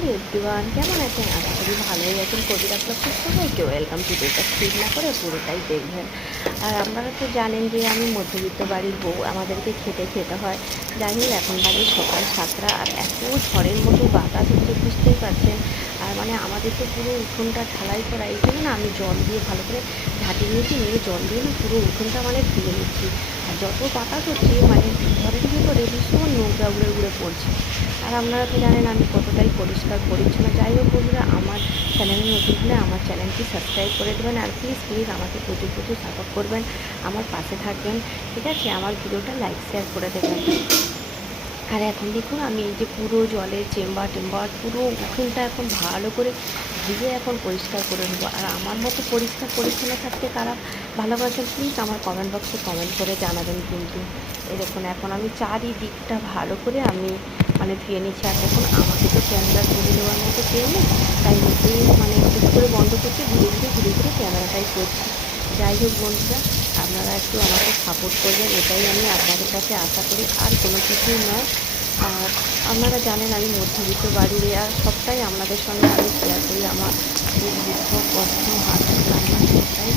Hello everyone, কেমন আছেন? আশা করি ভালোই আছেন। কবিতা ক্লাবের সবাইকে ওয়েলকাম। ভিডিওটা স্কিপ না করে পুরোটাই দেখবেন। আর আপনারা তো জানেন যে আমি মধ্যবিত্ত বাড়ির বউ, আমাদেরকে খেতে খেতে হয়। যাই হোক, এখন বাজে সকাল 7টা আর এত ঝড়ের মতো বাতাস হচ্ছে, বুঝতেই পারছেন। আর মানে আমাদের তো পুরো উঠোনটা ঢালাই করা, এই জন্য না আমি জল দিয়ে ভালো করে ঝাঁটি নিয়েছি, নিয়ে জল দিয়ে না পুরো উঠোনটা মানে ধুয়ে নিচ্ছি। আর যত বাতাস হচ্ছে মানে ঘরের ভিতরে ভীষণ নোংরা উড়ে উড়ে পড়ছে। আর আপনারা তো জানেন আমি কতটাই পরিষ্কার পরিচ্ছন্ন। যাই হোক বন্ধুরা, আমার চ্যানেলে নতুন হলে আমার চ্যানেলটি সাবস্ক্রাইব করে দেবেন, আর প্লিজ প্লিজ আমাকে প্রচুর প্রচুর সাপোর্ট করবেন, আমার পাশে থাকবেন, ঠিক আছে? আমার ভিডিওটা লাইক শেয়ার করে দেবেন। আর এখন দেখুন আমি এই যে পুরো জলের চেম্বার টেম্বার পুরো উঠোনটা এখন ভালো করে ধুয়ে এখন পরিষ্কার করে নেবো। আর আমার মতো পরিষ্কার পরিচ্ছন্ন থাকতে কারা ভালোবাসেন প্লিজ আমার কমেন্ট বক্সে কমেন্ট করে জানাবেন কিন্তু। এই দেখুন এখন আমি চারিদিকটা ভালো করে আমি মানে ধুয়ে নিচ্ছি। আর দেখুন আমাকে তো ক্যামেরা ধরে নেওয়ার মতো কেউ নেই, তাই নিজেই মানে চুপ করে বন্ধ করছি, ঘুরে ঘুরে ঘুরে ঘুরে ক্যামেরাটাই করছি। যাই হোক বন্ধুরা, আপনারা একটু আমাকে সাপোর্ট করবেন, এটাই আমি আপনাদের কাছে আশা করি, আর কোনো কিছুই নয়। আর আপনারা জানেন আমি মধ্যবিত্ত বাড়ির, আর সবটাই আপনাদের সঙ্গে আমি শেয়ার করি, আমার দুঃখ দুঃখ কষ্ট হাসি কান্না সবটাই।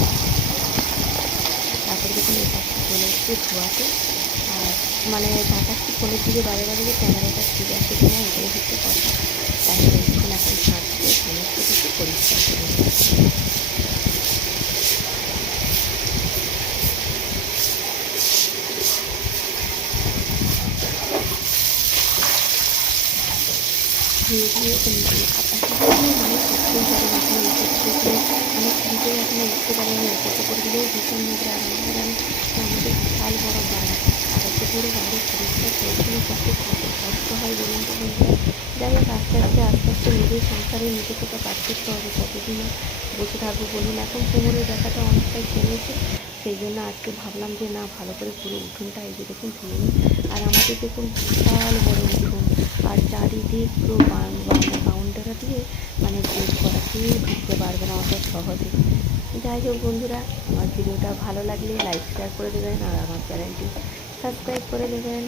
তারপরে দেখুন এই পাশে চলে এসছে ধোয়াতে। আর মানে তাকাচ্ছি ফোনের দিকে বারে বারে যে ক্যামেরাটা ঠিক আছে কিনা, এটাই হচ্ছে কথা। তাহলে দেখুন এখন ছাদ থেকে সমস্ত কিছু পরিষ্কার করে নিচ্ছি। ধীরে ধীরে এখনও মানে উঠতেই পারিনি, এখনও এসে মানে ফ্রিজে এখনও উঠতে পারিনি। এসে করে দিলেও ভীষণ নোংরা। আর আমরা জানি যে আমাদের বিশাল বড় বাড়ি, আর এত বড় বাড়ি পরিষ্কার পরিচ্ছন্ন করতে কত কষ্ট হয় বলুন তো বন্ধুরা। যাই হোক আস্তে আস্তে আস্তে আস্তে নিজের সংসারে নিজেকে তো কাজ করতে হবে, কতদিন আর বসে থাকবো বলুন। এখন কোমরের ব্যথাটা অনেকটাই কমেছে, সেই জন্য আজকে ভাবলাম যে না ভালো করে পুরো উঠোনটা এই যে দেখুন ধুয়ে নিই। আর আমাদের দেখুন বিশাল বড় উঠোন, আর চারিদিক পুরো বাউন্ডারি দিয়ে মানে গেট করা, কেউ ঢুকতে পারবে না অত সহজে। যাই হোক বন্ধুরা, আমার ভিডিওটা ভালো লাগলে লাইক শেয়ার করে দেবেন, আর আমার চ্যানেলটি সাবস্ক্রাইব করে দেবেন।